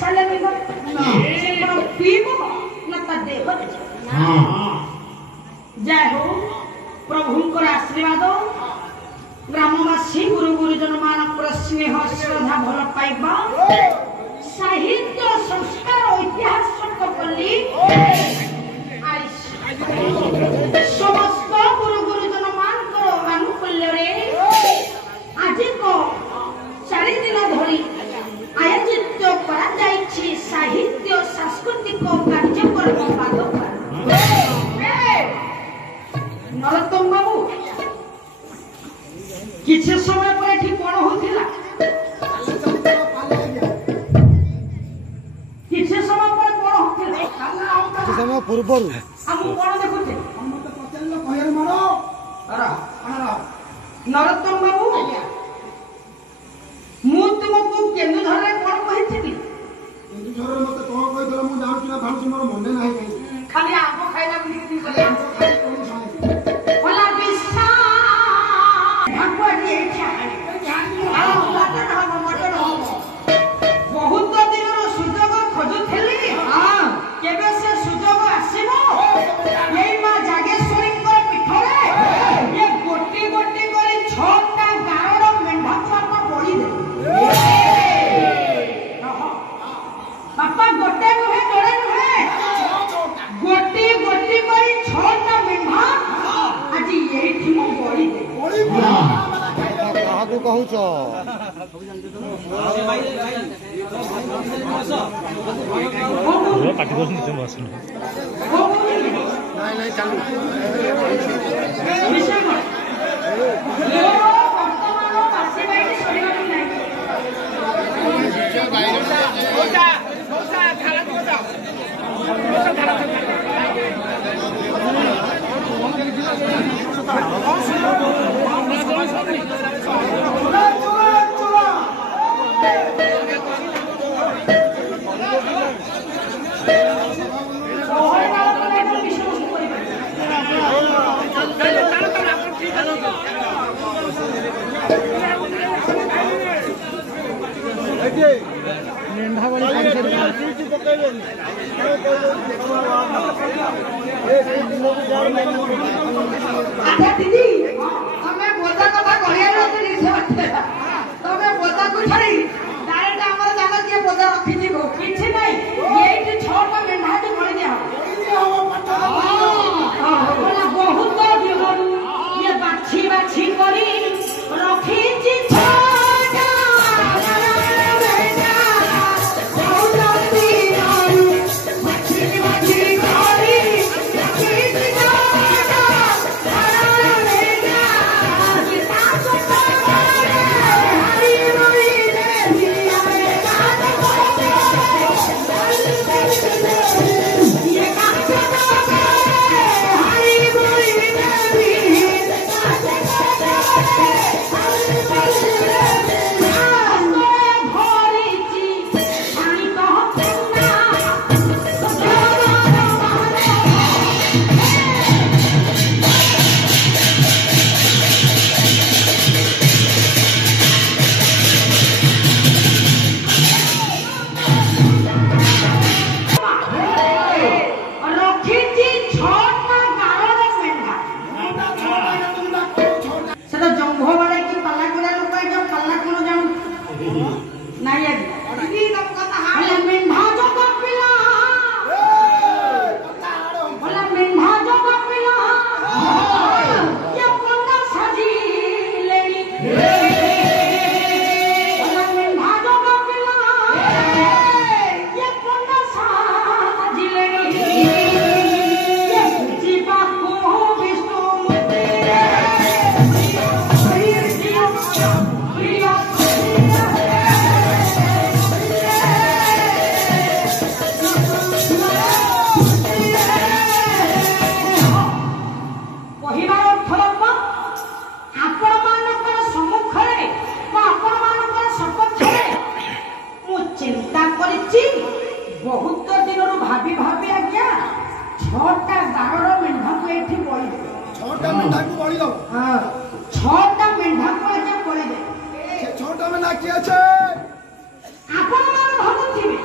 साले में से कोन पीबो न त देह जय हो प्रभुंकर आशीर्वाद ग्रामवासी गुरु गुरुजन मानकर स्नेह श्रद्धा भल पाइबा साहित्य संस्कार इतिहास पल्ली समस्त गुरु गुरुजन मानकर अनुकूल्य रे आज को 4 दिन धरी आयोजित करा जाइछि साहित्य सांस्कृतिक कार्यक्रम पादक नरोत्तम बाबू किसी समय पर एठी कोन होथिला किसी समय पर कोन होथिला किसी समय पूर्वरु हम कोन देखुते हम तो पचल कहर मारो अरा नरोत्तम बाबू मु तुमको केंदु धरे कोन कहिथिली केंदु धरे मते कोन कहिदला मु जाउछि ना भालुछि मोर मने नाही खाली आगो खाइला बुली दी गले आगो खाइ कोन छाइ होला बिसा भागवा दिए छा बहुत दिन सुजोग खोजुथिली केबे से सुजोग आसीबो एई मा जागेश्वरी कर पिठरे ये गोटी गोटी करी छोटा गारो मेंढा बापा बड़ी दे बापा गोटे नुहे जोड़े नुहे गोटी गोटी करी छोटा मेंढा आज एठी मो बड़ी दे काहाकू कहूछ पार्टी को नहीं बस नहीं नहीं चालू विषय को यो वर्तमान पासे बैठी सरिया नहीं जो गाइड होता खाला होता खाला मेंढा वाली अच्छा दीदी हमें बोधा कथा कहिया रहतली से तमे बोधा को छड़ी डायरेक्ट हमर जागा के बोधा रखी दिबो किछि नै एठी छोटा मेंढा जे मरि दिया बोला बहुत दिहरु ये बाछी बाछी करी रखी छी बहुत दिन भाभी भाभी आज्ञा छोटा गार मेढा को एठी बळी दे छोटा मेढा को बळी दो हां छोटा मेढा को आज्ञा बळी दे से छोटा मेढा की আছে आपण मान भाबुथिबे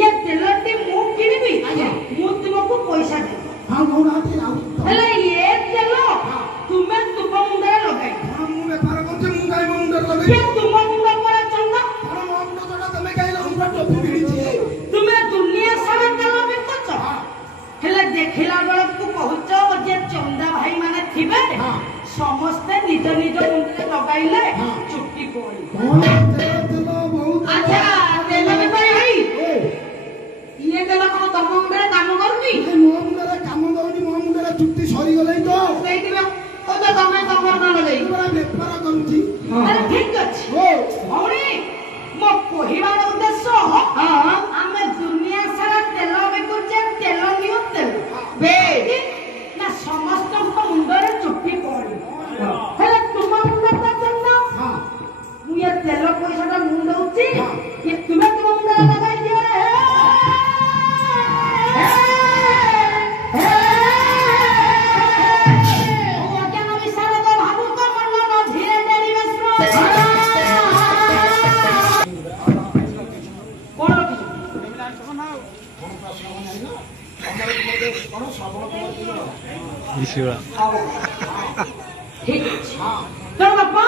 ये तेलटी मु किनिबि मु तुमको पैसा दे हां गौनाती आउ हेले ये तेल तुमे तुम मुंडे लगाई मु व्यापार करते मु गाय मुंडे लगाई ये तुम मुंडे पर चंदा मु मुंडे जोड़ा तमे गाय हमरा टोपी भिड़ी तुमे दुनिया सारा तेल बिकछ हेले देखिला बेला को कहउछ जे चंदा भाई माने थिबे समस्त निज निज मुंडे लगाइले चुट्टी कोई तेल बहुत अच्छा तेल बेपारी भाई ये तेल को तम मुंडे काम करबी मो मुंडे काम दउनी मो मुंडे चुट्टी सरी गलै तो ସେଇଥିବେ ଓ ତ ତମେ ତମର ନା ଲଗେଇ हमरा व्यापार करूची अरे ठीक अछि भौणी मो कहिबार उद्देश्य आमे दुनिया सारा तेल बिकुचे तेल नियो तेल बे ना समस्त मुंडरे चुट्टी पड़ी हेले तुम मुंड त चंदा मु ये तेल पैसाटा मुंड उची ये तुमे तुम मुंड लगाई दियो रे ठीक है। तो बापा